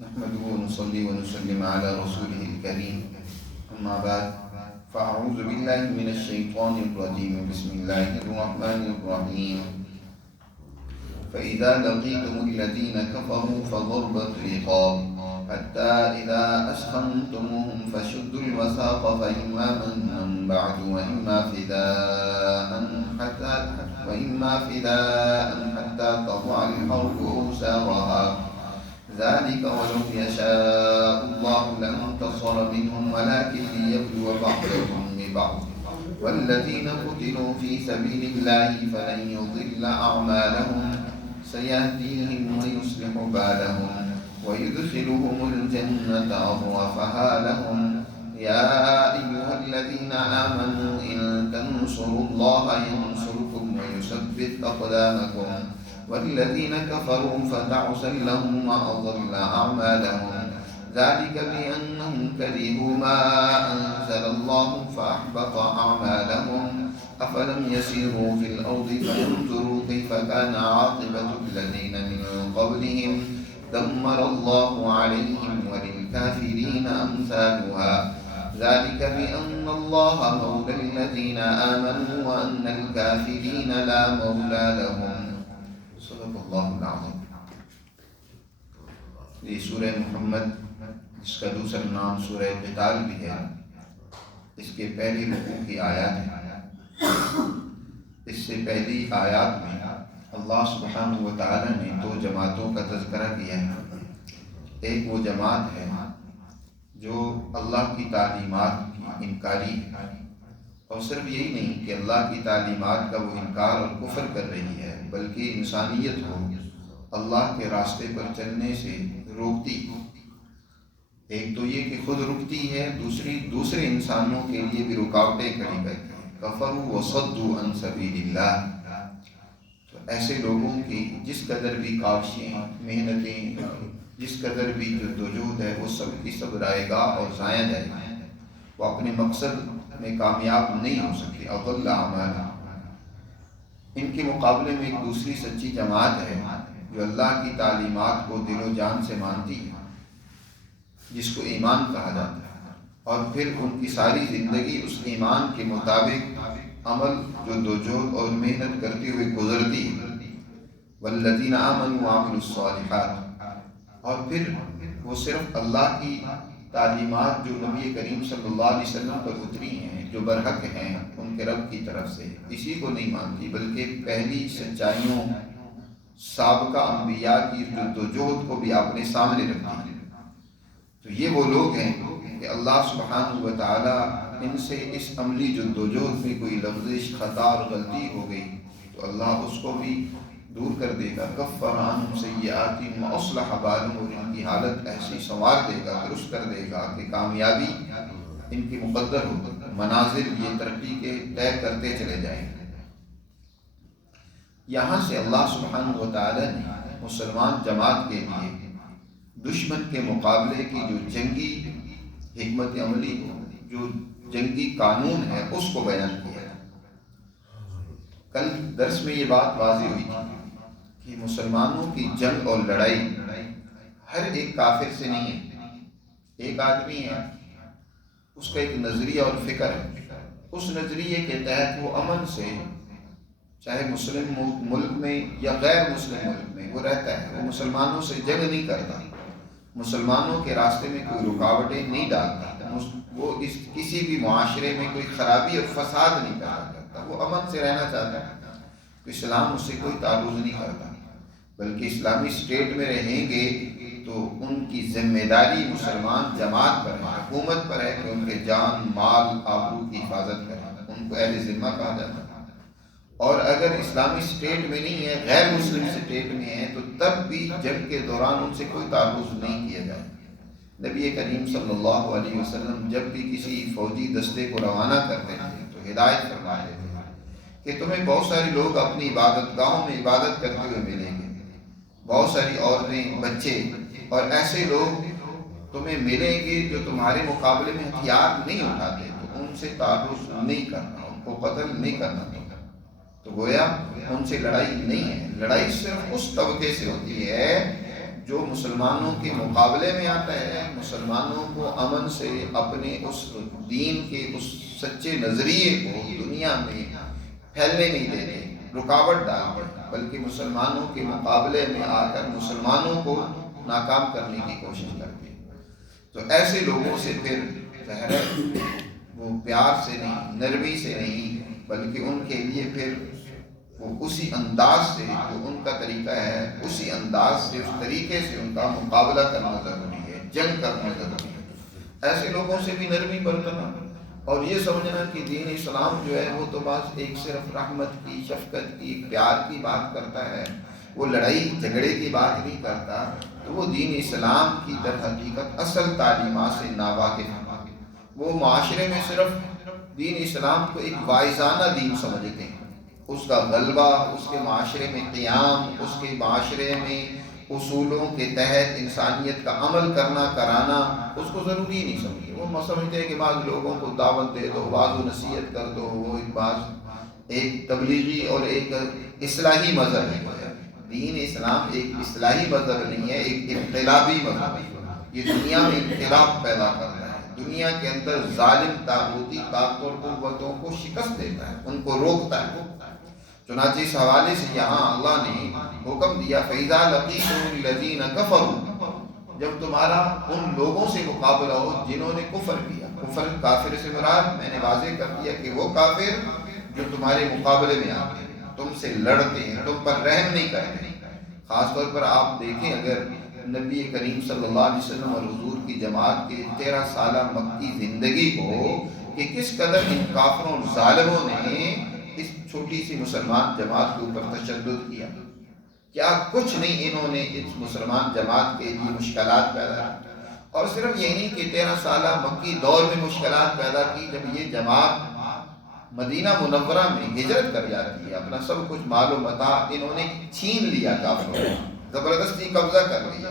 نحمده ونصلي ونسلم على رسوله الكريم، أما بعد، فأعوذ بالله من الشيطان الرجيم. بسم الله الرحمن الرحيم. فإذا لقيتم الذين كفروا فضرب الرقاب حتى إذا أثخنتموهم فشدوا الوثاق فإما منا بعد وإما فداء حتى تضع الحرب أوزارها، ذلك ولو يشاء الله لانتصر منهم ولكن ليبلو بعضكم ببعض، والذين قتلوا في سبيل الله فلن يضل أعمالهم سيهديهم ويصلح بالهم ويدخلهم الجنة عرفها لهم. يا أيها الذين آمنوا إن تنصروا الله ينصركم ويثبت أقدامكم، والذين كفروا فتعسا لهم وأضل أعمالهم، ذلك بأنهم كرهوا ما أنزل الله فأحبط أعمالهم. أفلم يسيروا في الأرض فينظروا كيف كان عاقبة الذين من قبلهم دمر الله عليهم وللكافرين أمثالها، ذلك بأن الله مولى الذين آمنوا وأن الكافرين لا مولى لهم. صدق اللہ العظیم. یہ سورہ محمد، جس کا دوسرا نام سورہ قتال بھی ہے، اس کے پہلی رکوع کی آیات ہے. اس سے پہلی آیات میں اللہ سبحانہ و تعالی نے دو جماعتوں کا تذکرہ کیا ہے. ایک وہ جماعت ہے جو اللہ کی تعلیمات کی انکاری ہے، اور صرف یہی نہیں کہ اللہ کی تعلیمات کا وہ انکار اور کفر کر رہی ہے، بلکہ انسانیت کو اللہ کے راستے پر چلنے سے روکتی. ایک تو یہ کہ خود رکتی ہے، دوسرے انسانوں کے لیے بھی رکاوٹیں کھڑی کرتی ہے. کفروا وصدوا عن سبیل اللہ. تو ایسے لوگوں کی جس قدر بھی کاوشیں، محنتیں، جس قدر بھی جدوجہد ہے، وہ سب کی سب رائے گا اور ضائع جائے گا. وہ اپنے مقصد میں کامیاب نہیں ہو سکتے. اضل اعمالہ. ان کے مقابلے میں ایک دوسری سچی جماعت ہے جو اللہ کی تعلیمات کو دل و جان سے مانتی ہے، جس کو ایمان کہا جاتا ہے، اور پھر ان کی ساری زندگی اس ایمان کے مطابق عمل، جدوجہد اور محنت کرتے ہوئے گزرتی ہے. والذین آمنوا وعملوا الصالحات. اور پھر وہ صرف اللہ کی تعلیمات جو نبی کریم صلی اللہ علیہ وسلم پر اتری ہیں، جو برحق ہیں ان کے رب کی طرف سے، اسی کو نہیں مانتی، بلکہ پہلی سچائیوں، سابقہ انبیاء کی جدوجہد کو بھی اپنے سامنے رکھتی ہے. تو یہ وہ لوگ ہیں کہ اللہ سبحانہ و تعالی ان سے اس عملی جدوجہد میں کوئی لفظش، خطا اور غلطی ہو گئی تو اللہ اس کو بھی دور کر دے گا. کفر عنہم سیئاتہم واصلح بالہم. اور ان کی حالت ایسی سنوار دے گا، درست کر دے گا کہ کامیابی ان کی مقدر ہو، منازل یہ ترقی کے طے کرتے چلے جائیں گے. یہاں سے اللہ سبحانہ و تعالی نے مسلمان جماعت کے لیے دشمن کے مقابلے کی جو جنگی حکمت عملی، جو جنگی قانون ہے، اس کو بیان کیا. کل درس میں یہ بات واضح ہوئی تھی کہ مسلمانوں کی جنگ اور لڑائی ہر ایک کافر سے نہیں ہے. ایک آدمی ہے، اس کا ایک نظریہ اور فکر ہے، اس نظریے کے تحت وہ امن سے، چاہے مسلم ملک میں یا غیر مسلم ملک میں وہ رہتا ہے. وہ مسلمانوں سے جنگ نہیں کرتا، مسلمانوں کے راستے میں کوئی رکاوٹیں نہیں ڈالتا، وہ کسی بھی معاشرے میں کوئی خرابی اور فساد نہیں پیدا کرتا. وہ امن سے رہنا چاہتا ہے. اسلام اس سے کوئی تعلق نہیں کرتا، بلکہ اسلامی اسٹیٹ میں رہیں گے تو ان کی ذمہ داری مسلمان جماعت پر ہے، حکومت پر ہے کہ ان کے جان، مال، آبرو کی حفاظت کریں. ان کو اہل ذمہ کہا جاتا ہے. اور اگر اسلامی اسٹیٹ میں نہیں ہے، غیر مسلم اسٹیٹ میں ہے، تو تب بھی جنگ کے دوران ان سے کوئی تعلق نہیں کیا جائے. نبی کریم صلی اللہ علیہ وسلم جب بھی کسی فوجی دستے کو روانہ کرتے ہیں تو ہدایت فرماتے ہیں کہ تمہیں بہت سارے لوگ اپنی عبادت گاہوں میں عبادت کرتے ہوئے ملیں گے، بہت ساری عورتیں، بچے، اور ایسے لوگ تمہیں ملیں گے جو تمہارے مقابلے میں ہتھیار نہیں اٹھاتے، تو ان سے تعلق نہیں کرنا، ان کو قتل نہیں کرنا. تو گویا ان سے لڑائی نہیں ہے. لڑائی صرف اس طبقے سے ہوتی ہے جو مسلمانوں کے مقابلے میں آتا ہے، مسلمانوں کو امن سے اپنے اس دین کے اس سچے نظریے کو دنیا میں پھیلنے نہیں دیتے، رکاوٹ ڈالتے ہیں، بلکہ مسلمانوں کے مقابلے میں آ کر مسلمانوں کو ناکام کرنے کی کوشش کرتے ہیں۔ تو ایسے لوگوں سے پھر ظاہر ہے وہ پیار سے نہیں، نرمی سے نہیں، بلکہ ان کے لیے پھر وہ اسی انداز سے جو ان کا طریقہ ہے، اسی انداز سے، اس طریقے سے ان کا مقابلہ کرنا ضروری ہے، جنگ کرنا ضروری ہے۔ ایسے لوگوں سے بھی نرمی برتنا اور یہ سمجھنا کہ دین اسلام جو ہے وہ تو بس ایک صرف رحمت کی، شفقت کی، پیار کی بات کرتا ہے، وہ لڑائی جھگڑے کی بات نہیں کرتا، تو وہ دین اسلام کی در حقیقت اصل تعلیمات سے ناواقف ہے۔ وہ معاشرے میں صرف دین اسلام کو ایک واعظانہ دین سمجھتے ہیں، اس کا غلبہ، اس کے معاشرے میں قیام، اس کے معاشرے میں اصولوں کے تحت انسانیت کا عمل کرنا کرانا اس کو ضروری نہیں سمجھتے۔ وہ سمجھتے ہیں کہ بعض لوگوں کو دعوت دے دو، بعض و نصیحت کر دو، وہ ایک تبلیغی اور ایک اصلاحی مذہب ہے۔ دین اسلام ایک اصلاحی مذہب نہیں ہے، ایک انقلابی مذہب ہے۔ یہ دنیا میں انقلاب پیدا کرتا ہے، دنیا کے اندر ظالم طاغوتی طاقت اور قوتوں کو شکست دیتا ہے، ان کو روکتا ہے۔ چنانچہ اس حوالے سے یہاں اللہ نے حکم دیا فَإِذَا لَقِيتُمُ الَّذِينَ كَفَرُوا، جب تمہارا ان لوگوں سے مقابلہ ہو جنہوں نے کفر کیا۔ کفر کافر سے مراد میں نے واضح کر دیا کہ وہ کافر جو تمہارے مقابلے میں آتے ہیں، تم سے لڑتے ہیں، تم پر رحم نہیں کرتے۔ خاص طور پر آپ دیکھیں اگر نبی کریم صلی اللہ علیہ وسلم اور حضور کی جماعت کے 13 سالہ مکی زندگی کو کہ کس قدر ان کافروں اور ظالموں نے اس چھوٹی سی مسلمان جماعت کے اوپر تشدد کیا، کیا کچھ نہیں انہوں نے اس مسلمان جماعت کے لیے مشکلات پیدا کی۔ اور صرف یہ نہیں کہ 13 سالہ مکی دور میں مشکلات پیدا کی، جب یہ جماعت مدینہ منورہ میں ہجرت کر جاتی ہے، اپنا سب کچھ مال و متاع انہوں نے چھین لیا، کافروں نے زبردستی قبضہ کر لیا،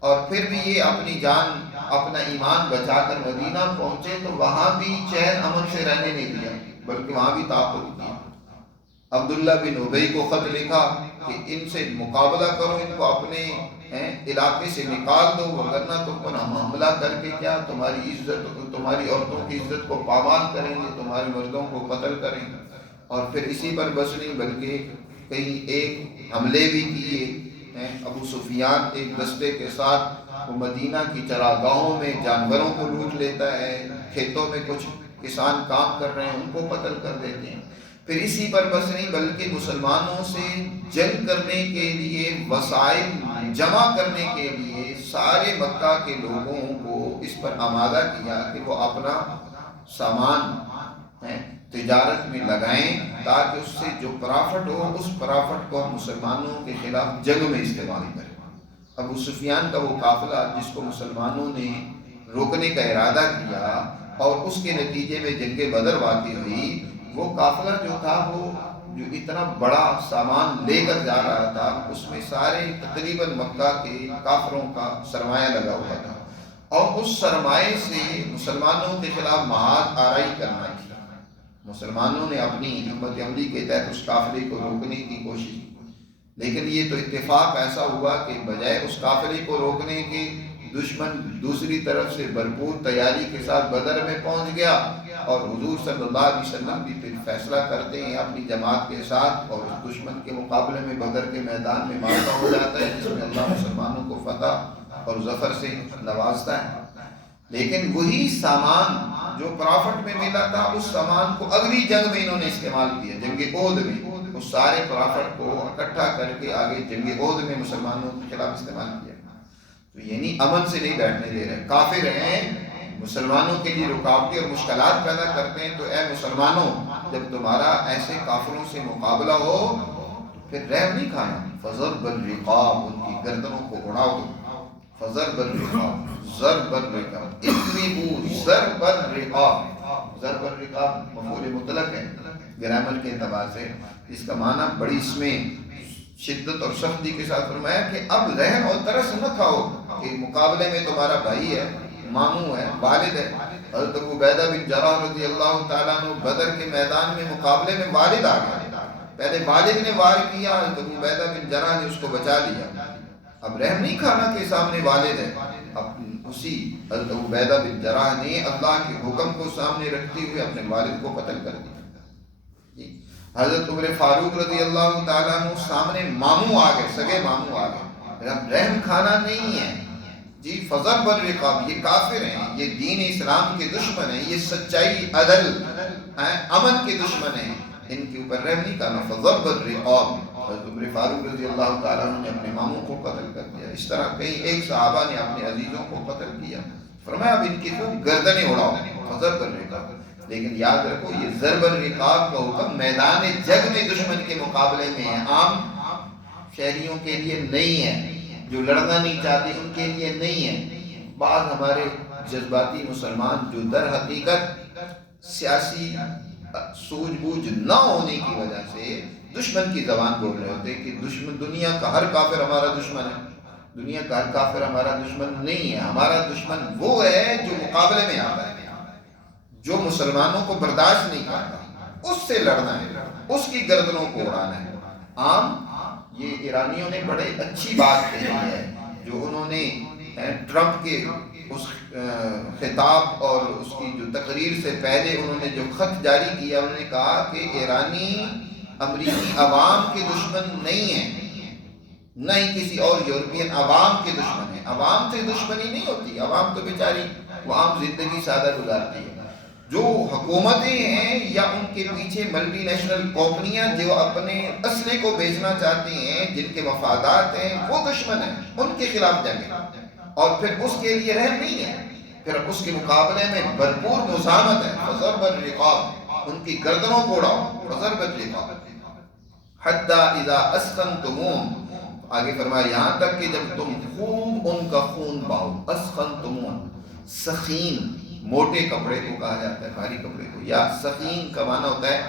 اور پھر بھی یہ اپنی جان اپنا ایمان بچا کر مدینہ پہنچے تو وہاں بھی چین امن سے رہنے نہیں دیا، بلکہ وہاں بھی تعاقب کیا۔ عبداللہ بن ابی کو خط لکھا کہ ان سے مقابلہ کرو، ان کو اپنے علاقے سے نکال دو، ورنہ تم پر ہم حملہ کر کے کیا تمہاری عزت، تمہاری عورتوں کی عزت کو پامال کریں گے، تمہارے مردوں کو قتل کریں گے۔ اور پھر اسی پر بس نہیں بلکہ کہیں ایک حملے بھی کیے، ابو سفیان ایک دستے کے ساتھ وہ مدینہ کی چراگاہوں میں جانوروں کو لوٹ لیتا ہے، کھیتوں میں کچھ کسان کام کر رہے ہیں ان کو قتل کر دیتے ہیں۔ پھر اسی پر بس نہیں بلکہ مسلمانوں سے جنگ کرنے کے لیے وسائل جمع کرنے کے لیے سارے مکہ کے لوگوں کو اس پر آمادہ کیا کہ وہ اپنا سامان تجارت میں لگائیں تاکہ اس سے جو پرافٹ ہو اس پرافٹ کو مسلمانوں کے خلاف جنگ میں استعمال کریں۔ ابو سفیان کا وہ قافلہ جس کو مسلمانوں نے روکنے کا ارادہ کیا اور اس کے نتیجے میں جنگ بدر واقع ہوئی، وہ قافلہ جو تھا وہ جو اتنا بڑا سامان لے کر جا رہا تھا اس میں سارے تقریباً مکہ کے کافروں کا سرمایہ لگا ہوا تھا، اور اس سرمایے سے مسلمانوں کے خلاف محاذ آرائی کرنا تھی۔ مسلمانوں نے اپنی حکمت عملی کے تحت اس قافلے کو روکنے کی کوشش کی، لیکن یہ تو اتفاق ایسا ہوا کہ بجائے اس قافلے کو روکنے کے دشمن دوسری طرف سے بھرپور تیاری کے ساتھ بدر میں پہنچ گیا، اور حضور صلی اللہ علیہ وسلم بھی پھر فیصلہ کرتے ہیں اپنی جماعت کے ساتھ، اور اس دشمن کے مقابلے میں بدر کے میدان میں معرکہ ہو جاتا ہے جس میں اللہ مسلمانوں کو فتح اور ظفر سے نوازتا ہے۔ لیکن وہی سامان جو پرافٹ میں ملا تھا اس سامان کو اگلی جنگ میں انہوں نے استعمال کیا، جنگ احد میں اس سارے پرافٹ کو اکٹھا کر کے آگے جنگ احد میں مسلمانوں کے خلاف استعمال کیا۔ تو یعنی امن سے نہیں بیٹھنے دے رہے، کافر ہیں، مسلمانوں کے لیے رکاوٹیں اور مشکلات پیدا کرتے ہیں، تو اے مسلمانوں جب تمہارا ایسے کافروں سے مقابلہ ہو پھر رحم نہیں کھانا، فضرب الرقاب، ان کی گردنوں کو اڑاؤ دو، فضرب الرقاب، ضرب الرقاب، اضربوا ضرب الرقاب، ضرب الرقاب مفعول مطلق ہے گرامر کے اعتبار سے، اس کا معنی بڑی اس میں شدت اور سختی کے ساتھ فرمایا کہ اب رحم اور ترس نہ کھاؤ کہ مقابلے میں تمہارا بھائی ہے، ماموں ہے، والد ہے۔ حضرت ابو عبیدہ بن جراح رضی اللہ تعالیٰ عنہ بدر کے میدان میں مقابلے میں والد آ گیا، پہلے والد نے وار کیا، حضرت ابو عبیدہ بن جراح نے اس کو بچا لیا، اب رحم نہیں کھانا کے سامنے والد ہے، اسی حضرت عبیدہ بن جراح نے اللہ کے حکم کو سامنے رکھتے ہوئے اپنے والد کو قتل کر دیا جی۔ حضرت عمر فاروق رضی اللہ تعالیٰ عنہ سامنے ماموں آ گئے، سگے ماموں آ گئے، رحم کھانا نہیں ہے جی، فضرب الرقاب، یہ کافر ہیں، یہ دین اسلام کے دشمن ہیں، یہ سچائی عدل امن کے دشمن ہیں، ان کے اوپر رحم نہیں کرنا، فضرب الرقاب۔ حضرت عمر فاروق رضی اللہ تعالیٰ عنہ نے اپنے ماموں کو قتل کر دیا۔ اس طرح کئی ایک صحابہ نے اپنے عزیزوں کو قتل کیا، فرمایا اب ان کی خوب گردنیں اڑاؤ، فضرب الرقاب۔ لیکن یاد رکھو یہ ضرب الرقاب کا حکم میدان جنگ میں دشمن کے مقابلے میں ہے، عام شہریوں کے لیے نہیں ہے، جو لڑنا نہیں چاہتے ان کے لیے نہیں ہے۔ بعض ہمارے جذباتی مسلمان جو در حقیقت سیاسی سوجھ بوجھ نہ ہونے کی وجہ سے دشمن کی زبان بول رہے ہوتے کہ دشمن، دنیا کا ہر کافر ہمارا دشمن ہے، دنیا کا ہر کافر ہمارا دشمن نہیں ہے، ہمارا دشمن وہ ہے جو مقابلے میں آتا ہے، جو مسلمانوں کو برداشت نہیں کرتا، اس سے لڑنا ہے، اس کی گردنوں کو اڑانا ہے۔ عام یہ ایرانیوں نے بڑے اچھی بات کہی ہے، جو انہوں نے ٹرمپ کے اس خطاب اور اس کی جو تقریر سے پہلے انہوں نے جو خط جاری کیا، انہوں نے کہا کہ ایرانی امریکی عوام کے دشمن نہیں ہیں، نہ ہی کسی اور یورپین عوام کے دشمن ہیں۔ عوام سے دشمنی نہیں ہوتی، عوام تو بیچاری وہ عام زندگی سادہ گزارتی ہے۔ جو حکومتیں ہیں یا ان کے پیچھے ملٹی نیشنل کمپنیاں جو اپنے اسلحے کو بیچنا چاہتی ہیں، جن کے مفادات ہیں، وہ دشمن ہیں، ان کے خلاف جنگیں، اور پھر اس کے لیے رحم نہیں ہے، پھر اس کے مقابلے میں بھرپور مزاحمت ہے، فضرب الرقاب، ان کی گردنوں کو اڑاؤ، فضرب الرقاب حتی اذا اسخنتموہم، آگے فرمایا یہاں تک کہ جب تم خوب ان کا خون بہاؤ، اسخنتموہم، سخین موٹے کپڑے کو کہا جاتا ہے، بھاری کپڑے کو، یا سخین کا معنی ہوتا ہے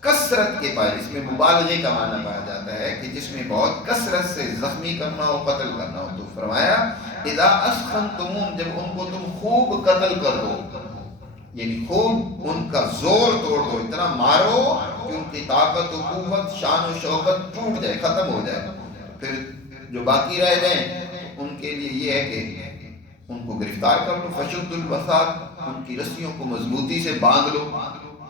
کثرت کے پائے، اس میں مبالغے کا معنی پایا جاتا ہے کہ جس میں بہت کثرت سے زخمی کرنا ہو، قتل کرنا ہو۔ تو فرمایا اذا اسخنتموہم، جب ان کو تم خوب قتل کر دو، یعنی خوب ان کا زور توڑ دو، اتنا مارو کہ ان کی طاقت و قوت، شان و شوکت ٹوٹ جائے، ختم ہو جائے، پھر جو باقی رہ جائیں ان کے لیے یہ ہے کہ ان کو گرفتار کر لو، فشد الوثاق، ان کی رسیوں کو مضبوطی سے باندھ لو،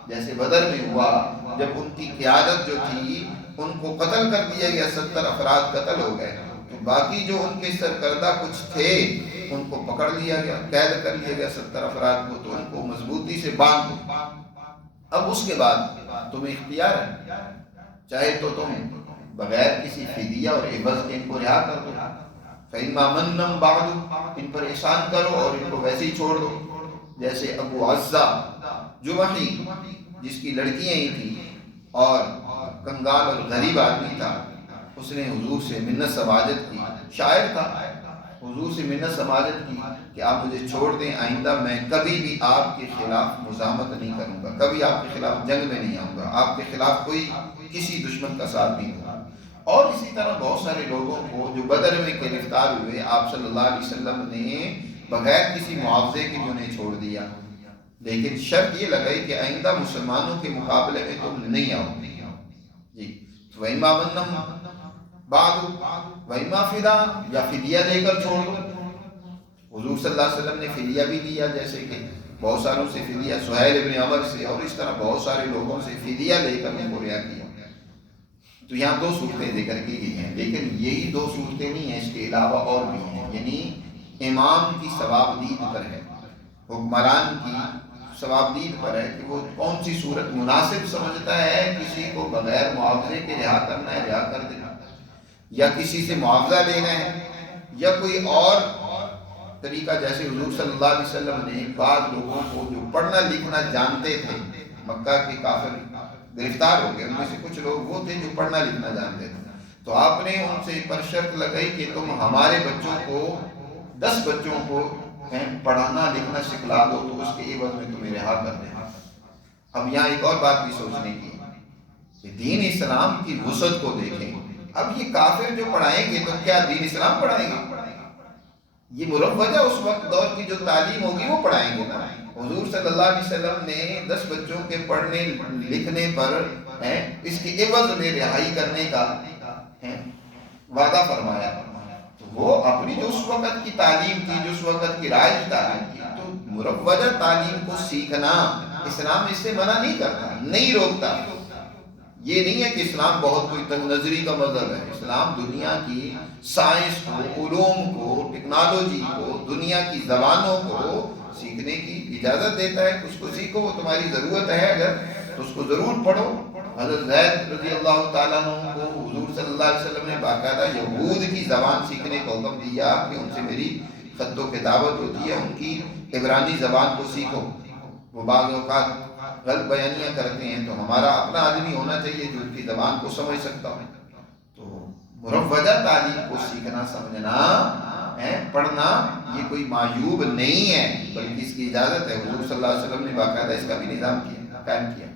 جیسے بدر میں ہوا جب ان کی قیادت جو تھی ان کو قتل کر دیا گیا، 70 افراد قتل ہو گئے، تو باقی جو ان کے سرکردہ کچھ تھے ان کو پکڑ لیا گیا، قید کر لیا گیا 70 افراد کو، تو ان کو مضبوطی سے باندھ دو۔ اب اس کے بعد تمہیں اختیار ہے، چاہے تو تم بغیر کسی فدیہ اور عوض کے ان کو رہا کر دو، فَإِمَّا مَنًّا بَعْدُ، ان پر احسان کرو اور ان کو ویسے ہی چھوڑ دو، جیسے ابو عزہ جمحی جس کی لڑکیاں ہی تھیں اور کنگال اور غریب آدمی تھا، اس نے حضور سے منت سماجت کی، شاعر تھا، حضور سے منت سماجت کی کہ آپ مجھے چھوڑ دیں، آئندہ میں کبھی بھی آپ کے خلاف مزاحمت نہیں کروں گا، کبھی آپ کے خلاف جنگ میں نہیں آؤں گا، آپ کے خلاف کوئی کسی دشمن کا ساتھ نہیں دوں گا۔ اور اسی طرح بہت سارے لوگوں کو جو بدر میں گرفتار ہوئے، آپ صلی اللہ علیہ وسلم نے بغیر کسی معاوضے کے بھی انہیں چھوڑ دیا، لیکن شرط یہ لگائی کہ آئندہ مسلمانوں کے مقابلے میں تم نہیں آؤ جی۔ تو وَإِمَّا مَنًّا بَعْدُ وَإِمَّا فِدَاءً، یا فدیہ دے کر چھوڑ دو۔ حضور صلی اللہ علیہ وسلم نے فدیہ بھی دیا، جیسے کہ بہت ساروں سے فدیہ، سہیل بن عمر سے اور اس طرح بہت سارے لوگوں سے فدیہ لے کر ان کو رہا کیا۔ تو یہاں دو صورتیں ذکر کی گئی ہیں، لیکن یہی دو صورتیں نہیں ہیں، اس کے علاوہ اور بھی ہیں، یعنی امام کی ثوابدید پر ہے، حکمران کی ثوابدید پر ہے کہ وہ کون سی صورت مناسب سمجھتا ہے، کسی کو بغیر معاوضے کے رہا کرنا ہے، رہا کر دینا، یا کسی سے معاوضہ لینا ہے، یا کوئی اور طریقہ، جیسے حضور صلی اللہ علیہ وسلم نے بعض لوگوں کو جو پڑھنا لکھنا جانتے تھے، مکہ کے کافر گرفتار ہو گئے، ان میں سے کچھ لوگ وہ تھے جو پڑھنا لکھنا جانتے تھے، تو آپ نے ان سے پر شرط لگائی کہ تم ہمارے بچوں کو 10 بچوں کو پڑھانا لکھنا سکھلا دو، تو اس کے عوض میں تمہیں رہا کر دیں۔ اب یہاں ایک اور بات بھی سوچنے کی کہ دین اسلام کی وسعت کو دیکھیں، اب یہ کافر جو پڑھائیں گے تو کیا دین اسلام پڑھائیں گے؟ یہ مروجہ اس وقت دور کی جو تعلیم ہوگی وہ پڑھائیں گے نا۔ حضور صلی اللہ علیہ وسلم نے 10 بچوں کے پڑھنے لکھنے پر اس کے عوض میں رہائی کرنے کا وعدہ فرمایا، تو وہ اپنی جو اس وقت کی تعلیم تھی، جو اس وقت کی رائج تعلیم تھی، تو مروجہ تعلیم کو سیکھنا اسلام اس سے منع نہیں کرتا، نہیں روکتا۔ یہ نہیں ہے کہ اسلام بہت کوئی تنگ نظری کا مذہب ہے۔ اسلام دنیا کی سائنس کو، علوم کو، ٹیکنالوجی کو، دنیا کی زبانوں کو سیکھنے کی اجازت دیتا ہے۔ اس کو سیکھو، وہ تمہاری ضرورت ہے اگر تو اس کو ضرور پڑھو۔ حضرت زید رضی اللہ تعالیٰ عنہ کو حضور صلی اللہ علیہ وسلم نے باقاعدہ یہود کی زبان سیکھنے کا حکم دیا کہ ان سے میری خط و کتابت ہوتی ہے، ان کی عبرانی زبان کو سیکھو۔ وہ بعض اوقات غلط بیانیاں کرتے ہیں، تو ہمارا اپنا آدمی ہونا چاہیے جو ان کی زبان کو سمجھ سکتا ہو۔ تو مروجہ تعلیم کو سیکھنا، سمجھنا ہے، پڑھنا، یہ کوئی معیوب نہیں ہے، بلکہ اس کی اجازت ہے۔ حضور صلی اللہ علیہ وسلم نے باقاعدہ اس کا بھی نظام کیا، قائم کیا۔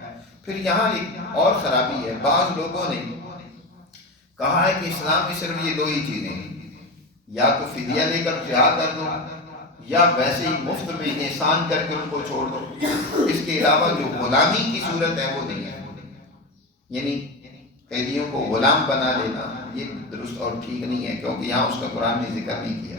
پھر یہاں ایک اور خرابی ہے، بعض لوگوں نے کہا ہے کہ اسلام میں صرف یہ دو ہی چیزیں ہیں، یا تو فدیہ لے کر جہاد کر دو، یا ویسے ہی مفت میں احسان کر کے ان کو چھوڑ دو، اس کے علاوہ جو غلامی کی صورت ہے وہ نہیں ہے۔ یعنی قیدیوں کو غلام بنا لینا یہ درست اور ٹھیک نہیں ہے، کیونکہ یہاں اس کا قرآن نے ذکر نہیں کیا۔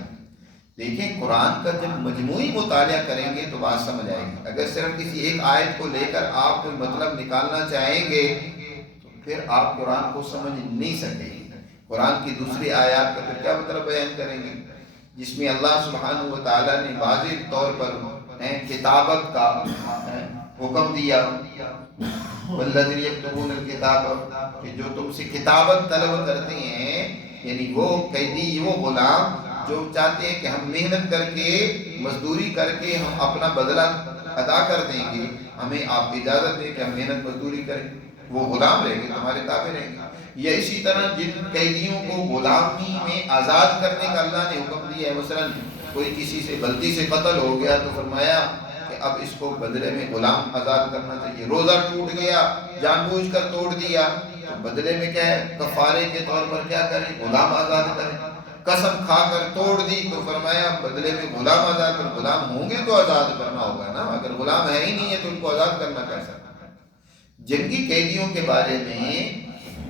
دیکھیں قرآن کا جب مجموعی مطالعہ کریں گے تو بات سمجھ آئے گی۔ اگر صرف کسی ایک آیت کو لے کر آپ کوئی مطلب نکالنا چاہیں گے تو پھر آپ قرآن کو سمجھ نہیں سکیں گے۔ قرآن کی دوسری آیات کا پھر کیا مطلب بیان کریں گے، جس میں اللہ سبحانہ و تعالیٰ نے واضح طور پر کتابت کا حکم دیا، والذین یکتبون الکتاب، کہ جو تم سے کتابت طلب کرتے ہیں، یعنی وہ قیدی، وہ غلام جو چاہتے ہیں کہ ہم محنت کر کے، مزدوری کر کے ہم اپنا بدلہ ادا کر دیں گے، ہمیں آپ اجازت دیں کہ ہم محنت مزدوری کریں، وہ غلام رہیں گے، تمہارے تابع رہیں گے۔ یا اسی طرح جن قیدیوں کو غلامی میں آزاد کرنے کا اللہ نے حکم دیا ہے، مثلا کوئی کسی سے غلطی سے قتل ہو گیا تو فرمایا کہ اب اس کو بدلے میں غلام آزاد کرنا چاہیے۔ روزہ ٹوٹ گیا، جان بوجھ کر توڑ دیا، تو بدلے میں کیا ہے، کفارے کے طور پر کیا کریں، غلام آزاد کریں۔ قسم کھا کر توڑ دی تو فرمایا بدلے میں غلام آزاد کر۔ غلام ہوں گے تو آزاد کرنا ہوگا نا، اگر غلام ہے ہی نہیں ہے تو ان کو آزاد کرنا کیسا۔ جنگی قیدیوں کے بارے میں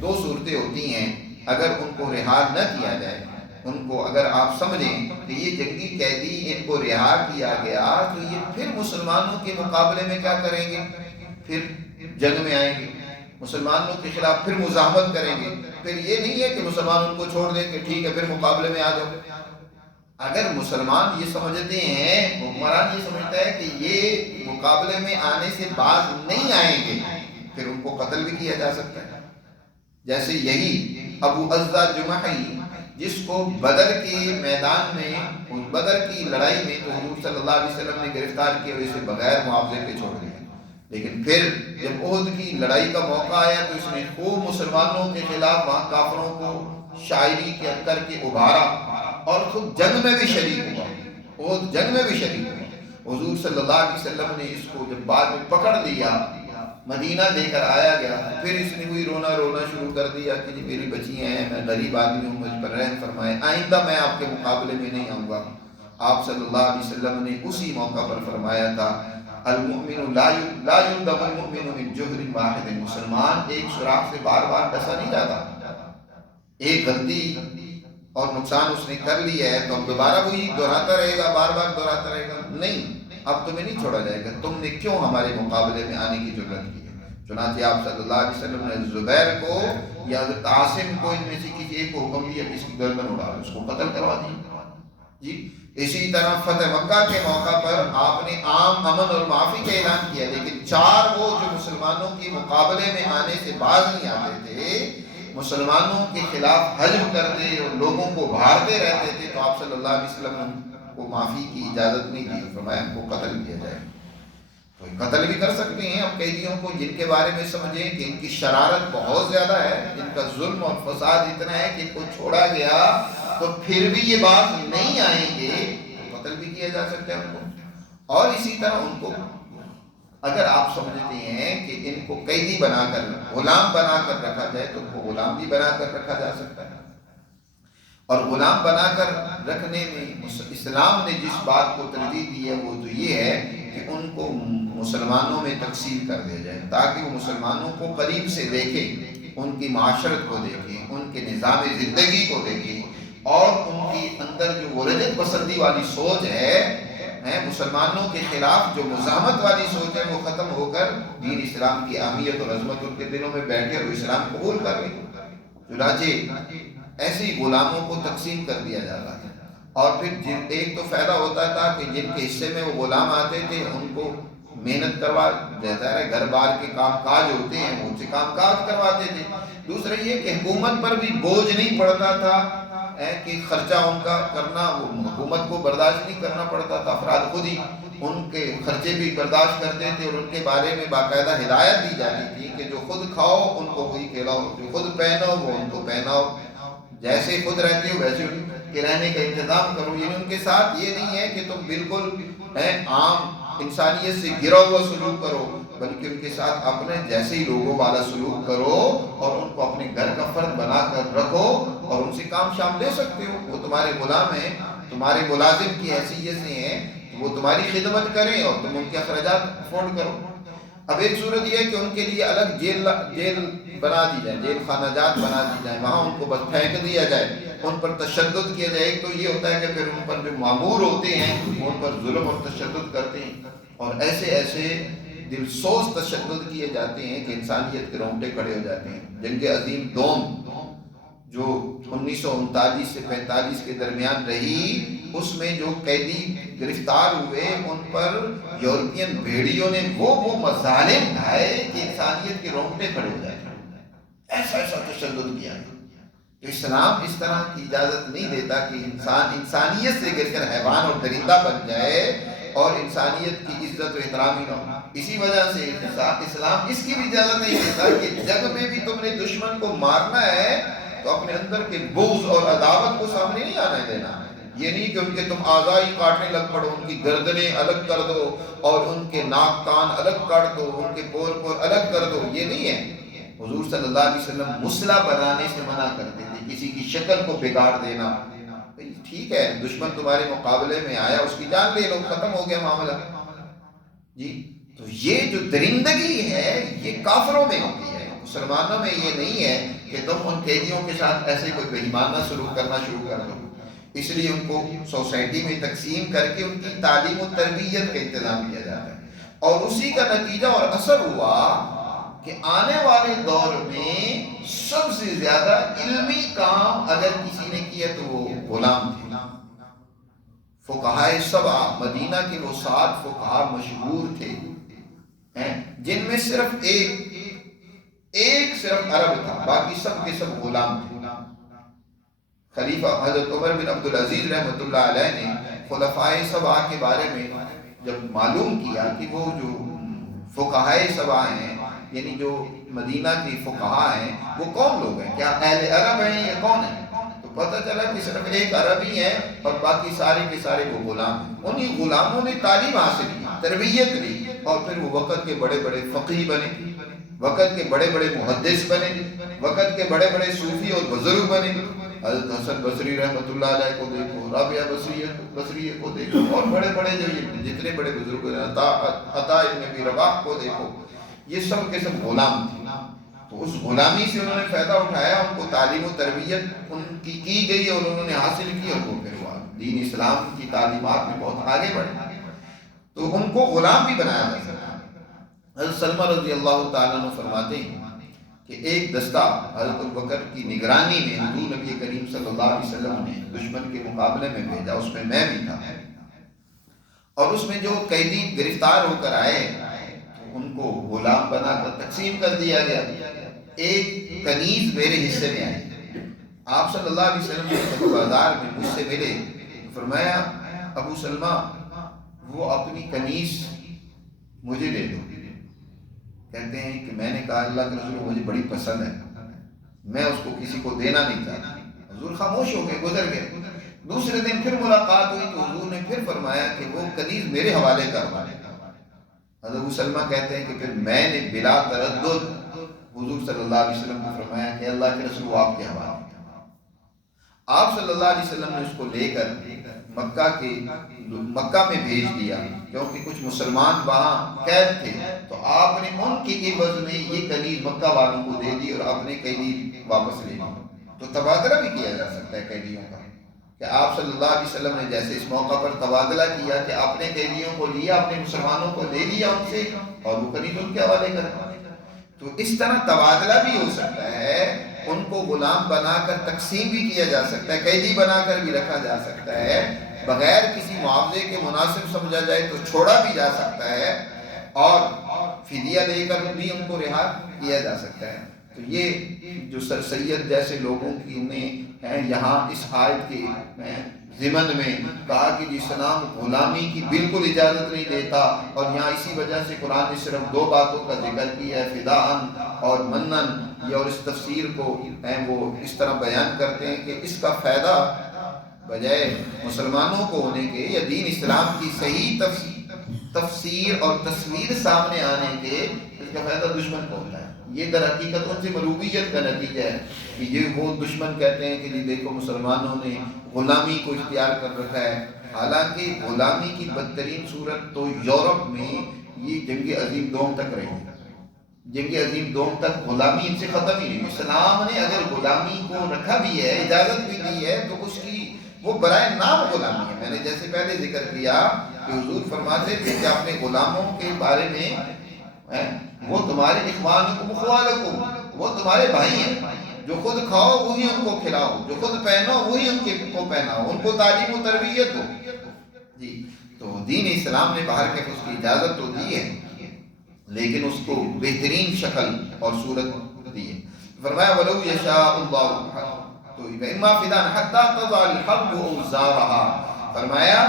دو صورتیں ہوتی ہیں، اگر ان کو رہا نہ کیا جائے، ان کو اگر آپ سمجھیں کہ یہ جنگی قیدی ان کو رہا کیا گیا تو یہ پھر مسلمانوں کے مقابلے میں کیا کریں گے، پھر جنگ میں آئیں گے، مسلمانوں کے خلاف پھر مزاحمت کریں گے۔ پھر یہ نہیں ہے کہ مسلمان ان کو چھوڑ دیں کہ ٹھیک ہے پھر مقابلے میں آ جاؤ۔ اگر مسلمان یہ سمجھتے ہیں، حکمران یہ سمجھتا ہے کہ یہ مقابلے میں آنے سے باز نہیں آئیں گے، پھر ان کو قتل بھی کیا جا سکتا ہے۔ جیسے یہی ابو عزہ جمحی، جس کو بدر کے میدان میں، بدر کی لڑائی میں تو حضور صلی اللہ علیہ وسلم نے گرفتار کیا اور اسے بغیر معاوضے کے چھوڑ دیا، لیکن پھر جب احد کی لڑائی کا موقع آیا تو اس نے خوب مسلمانوں کے خلاف وہاں کافروں کو شاعری کر کے ابھارا اور خود جنگ میں بھی شریک ہوا، احد جنگ میں بھی شریک ہوا۔ حضور صلی اللہ علیہ وسلم نے اس کو جب بعد میں پکڑ لیا، مدینہ لے کر آیا گیا، پھر اس نے کوئی رونا شروع کر دیا کہ جی میری بچیاں ہیں، میں غریب آدمی ہوں، مجھ پر رحم فرمائے، آئندہ میں آپ کے مقابلے میں نہیں آؤں گا۔ آپ صلی اللہ علیہ وسلم نے اسی موقع پر فرمایا تھا، المؤمن لا يلدغ المؤمن من جحر واحد، مسلمان ایک سوراخ سے بار بار ڈسا نہیں جاتا۔ ایک غلطی اور نقصان اس نے کر لیا ہے تو اب دوبارہ وہی دہراتا رہے گا، بار بار دہراتا رہے گا، نہیں، اب تمہیں نہیں چھوڑا جائے گا، تم نے کیوں ہمارے مقابلے میں آنے کی ضرورت کی ہے۔ چنانچہ آپ صلی اللہ علیہ وسلم نے زبیر کو یا حضرت عاصم کو ان میں سے کسی ایک کو حکم دیا کہ اس کی گردن اڑا، اس کو قتل کروا دیا جی۔ اسی طرح فتح مکہ کے موقع پر آپ نے عام امن اور معافی کا اعلان کیا، لیکن چار وہ جو مسلمانوں کے مقابلے میں آنے سے باز نہیں آتے تھے، مسلمانوں کے خلاف حجم کرتے اور لوگوں کو بھارتے رہتے تھے، تو آپ صلی اللہ علیہ وسلم کو معافی کی اجازت نہیں دی، فرمایا ان کو قتل کیا جائے۔ تو قتل بھی کر سکتے ہیں اب قیدیوں کو، جن کے بارے میں سمجھیں کہ ان کی شرارت بہت زیادہ ہے، ان کا ظلم اور فساد اتنا ہے کہ ان کو چھوڑا گیا تو پھر بھی یہ بات نہیں آئیں گے، تو قتل بھی کیا جا سکتا ہے ان کو۔ اور اسی طرح ان کو اگر آپ سمجھتے ہیں کہ ان کو قیدی بنا کر، غلام بنا کر رکھا جائے تو ان کو غلام بھی بنا کر رکھا جا سکتا ہے۔ اور غلام بنا کر رکھنے میں اسلام نے جس بات کو ترجیح دی ہے وہ تو یہ ہے کہ ان کو مسلمانوں میں تقسیم کر دیا جائے، تاکہ وہ مسلمانوں کو قریب سے دیکھیں، ان کی معاشرت کو دیکھیں، ان کے نظام زندگی کو دیکھیں، اور ان کی اندر جو وہ رجت پسندی والی سوچ ہے مسلمانوں کے خلاف جو مزاحمت والی سوچ ہے وہ ختم ہو کر دین اسلام کی اہمیت اور عظمت ان کے دلوں میں بیٹھے اور اسلام قبول کر لیں۔ چنانچہ ایسے ہی غلاموں کو تقسیم کر دیا جاتا تھا، اور پھر ایک تو فائدہ ہوتا تھا کہ جن کے حصے میں وہ غلام آتے تھے ان کو محنت کروا دیتا ہے، گھر بار کے کام کاج ہوتے ہیں ان سے کام کاج کرواتے تھے۔ دوسرا یہ کہ حکومت پر بھی بوجھ نہیں پڑتا تھا کہ خرچہ ان کا کرنا، وہ حکومت کو برداشت نہیں کرنا پڑتا تھا، افراد خود ہی ان کے خرچے بھی برداشت کرتے تھے، اور ان کے بارے میں باقاعدہ ہدایت دی جاتی تھی کہ جو خود کھاؤ ان کو وہی کھلاؤ، جو خود پہنو وہ ان کو پہناؤ، جیسے خود رہتے ہو ویسے ان کے رہنے کا انتظام کرو۔ یعنی ان کے ساتھ یہ نہیں ہے کہ تم بالکل عام انسانیت سے گرا ہوا سلوک کرو، بلکہ ان کے ساتھ اپنے جیسے ہی لوگوں والا سلوک کرو اور ان کو اپنے گھر کا فرد بنا کر رکھو، اور ان سے کام شام لے سکتے ہو۔ وہ تمہارے غلام ہیں، تمہارے ملازم کی حیثیت سے ہیں، وہ تمہاری خدمت کریں اور تم ان کے اخراجات افورڈ کرو۔ اب ایک صورت یہ ہے کہ ان کے لیے الگ جیل بنا دی جائے، جیل خانہ جات بنا دی جائے، وہاں ان کو بس پھینک دیا جائے، ان پر تشدد کیا جائے۔ ایک تو یہ ہوتا ہے کہ پھر ان پر جو مامور ہوتے ہیں وہ ان پر ظلم اور تشدد کرتے ہیں، اور ایسے ایسے دل سوز تشدد کیے جاتے ہیں کہ انسانیت کے رونگٹے کھڑے ہو جاتے ہیں۔ جنگ عظیم دوم جو 1939 سے 45 کے درمیان رہی، اس میں جو قیدی گرفتار ہوئے ان پر یورپین بھیڑیوں نے وہ مظالم ڈھائے کہ انسانیت کے رونگٹے کھڑے ہو جائے، ایسا ایسا تشدد کیا۔ تو اسلام اس طرح کی اجازت نہیں دیتا کہ انسان انسانیت سے گر کر حیوان اور درندہ بن جائے اور انسانیت کی عزت و احترام ہی نہ ہو۔ اسی وجہ سے اسلام اس کی بھی اجازت نہیں دیتا کہ جنگ میں بھی تم نے دشمن کو مارنا ہے تو اپنے اندر کے بغض اور عداوت کو سامنے نہیں آنے دینا۔ یہ نہیں کہ ان کے تم اعضاء ہی کاٹنے لگ پڑو، ان کی گردنیں الگ کر دو اور ان کے ناک کان الگ کاٹ دو، ان کے پور الگ کر دو، یہ نہیں ہے۔ حضور صلی اللہ علیہ وسلم مسلح بنانے سے منع کرتے تھے، کسی کی شکل کو بگاڑ دینا۔ ٹھیک ہے، دشمن تمہارے مقابلے میں آیا، اس کی جان لے لو، ختم ہو گیا معاملہ جی۔ تو یہ جو درندگی ہے یہ کافروں میں ہوتی ہے، مسلمانوں میں یہ نہیں ہے کہ تم ان قیدیوں کے ساتھ ایسے کوئی بےایمانہ سلوک کرنا شروع کر دو۔ اس لیے ان کو سوسائٹی میں تقسیم کر کے ان کی تعلیم و تربیت کا انتظام کیا جاتا ہے، اور اسی کا نتیجہ اور اثر ہوا کہ آنے والے دور میں سب سے زیادہ علمی کام اگر کسی نے کیا تو وہ غلام تھے۔ فقہائے سبع مدینہ کے وہ 7 فقہا مشہور تھے جن میں صرف ایک صرف عرب تھا، باقی سب کے سب غلام تھے۔ خلیفہ حضرت عمر بن عبدالعزیز رحمۃ اللہ علیہ نے خلفائے سبع کے بارے میں جب معلوم کیا کہ وہ جو فقہائے سبع ہیں، یعنی جو مدینہ کی فقہا ہیں، وہ کون لوگ ہیں، کیا اہل عرب ہیں یا کون ہیں، تو پتہ چلا کہ صرف ایک عربی ہے اور باقی سارے کے سارے وہ غلام ہیں۔ انہی غلاموں نے تعلیم حاصل کی، تربیت لی، اور پھر وہ وقت کے بڑے بڑے فقیہ بنے، وقت کے بڑے بڑے محدث بنے، وقت کے بڑے بڑے صوفی اور بزرگ بنے۔ حضرت حسن بصری رحمۃ اللہ علیہ کو دیکھو، رابعہ بصری کو دیکھو، اور بڑے بڑے جو جتنے بڑے بزرگ ہیں، عطا ابن ابی رباح کو دیکھو، یہ سب کے سب غلام تھے۔ تو اس غلامی سے انہوں نے فائدہ اٹھایا، ان کو تعلیم و تربیت ان کی گئی اور انہوں نے حاصل کی، اور وہ پھر دین اسلام کی تعلیمات میں بہت آگے بڑھے، تو ان کو غلام بھی بنایا جا سکتا۔ حضرت سلمہ رضی اللہ تعالیٰ عنہ فرماتے ہیں کہ ایک دستہ حضرت ابوبکر کی نگرانی میں حضور نبی کریم صلی اللہ علیہ وسلم نے دشمن کے مقابلے میں بھیجا، اس میں میں بھی تھا، اور اس میں جو قیدی گرفتار ہو کر آئے ان کو غلام بنا کر تقسیم کر دیا گیا۔ ایک کنیز میرے حصے میں آئی، آپ صلی اللہ علیہ وسلم جب بازار میں مجھ سے ملے تو فرمایا ابو سلمہ وہ اپنی کنیز مجھے دے دو۔ کہتے ہیں کہ میں نے کہا اللہ کے رسول مجھے بڑی پسند ہے، میں اس کو کسی کو دینا نہیں چاہتا۔ حضور خاموش ہو گئے، گزر گئے۔ دوسرے دن پھر ملاقات ہوئی تو حضور نے پھر فرمایا کہ وہ کنیز میرے حوالے کروا۔ حضرت ابو سلمہ کہتے ہیں کہ پھر میں نے بلا تردد حضور صلی اللہ علیہ وسلم کو فرمایا کہ اللہ کے رسول وہ آپ کے حوالے۔ آپ صلی اللہ علیہ وسلم نے اس کو لے کر مکہ میں بھیج دیا، کیونکہ کچھ مسلمان وہاں قید تھے، تو آپ نے ان کی عوض میں یہ کنیز مکہ والوں کو دے دی اور اپنے قیدی واپس لے لی۔ تو تبادلہ بھی کیا جا سکتا ہے قیدیوں کا۔ کہ آپ صلی اللہ علیہ وسلم نے جیسے اس موقع پر تبادلہ کیا کہ اپنے قیدیوں کو لیا، اپنے مسلمانوں کو لے لیا ان سے اور وہ قریب ان کے حوالے کر دیا، تو اس طرح تبادلہ بھی ہو سکتا ہے، ان کو غلام بنا کر تقسیم بھی کیا جا سکتا ہے، قیدی بنا کر بھی رکھا جا سکتا ہے، بغیر کسی معاوضے کے مناسب سمجھا جائے تو چھوڑا بھی جا سکتا ہے، اور فدیہ لے کر بھی ان کو رہا کیا جا سکتا ہے۔ تو یہ جو سر سید جیسے لوگوں کی نے یہاں اس آیت کے ضمن میں کہا کہ اسلام غلامی کی بالکل اجازت نہیں دیتا، اور یہاں اسی وجہ سے قرآن نے صرف دو باتوں کا ذکر کیا ہے، فداءً اور منن، یہ اور اس تفسیر کو وہ اس طرح بیان کرتے ہیں کہ اس کا فائدہ بجائے مسلمانوں کو ہونے کے یا دین اسلام کی صحیح تفسیر اور تصویر سامنے آنے کے، اس کا فائدہ دشمن کو ہوتا ہے۔ یہ در حقیقت ان سے مروبیت کا نتیجہ ہے کہ یہ وہ دشمن کہتے ہیں کہ جی دیکھو مسلمانوں نے غلامی کو اختیار کر رکھا ہے، حالانکہ غلامی کی بدترین صورت تو یورپ میں یہ جنگ عظیم دوم تک رہی ہے۔ جنگ عظیم دوم تک غلامی ان سے ختم ہی نہیں۔ اسلام نے اگر غلامی کو رکھا بھی ہے، اجازت بھی دی ہے، تو اس کی وہ برائے نام غلامی ہے۔ میں نے جیسے پہلے ذکر کیا کہ حضور فرماتے تھے کہ اپنے غلاموں کے بارے میں وہ تمہارے اخوانکم اخوالکم، وہ تمہارے بھائی ہیں، جو خود کھاؤ وہی ان کو کھلاؤ، جو خود پہنو وہی ان کو پہناؤ، ان کو تعلیم و تربیت دو۔ جی تو دین اسلام نے باہر کے اس کی اجازت تو دی ہے، لیکن اس کو بہترین شکل اور صورت دی ہے۔ فرمایا وَلَوْ يَشَاءُ اللَّهُ، تو اِمَّا فِدَانَ حَتَّى تَضَعَ الْحَرْبُ أَوْزَارَهَا، فرمایا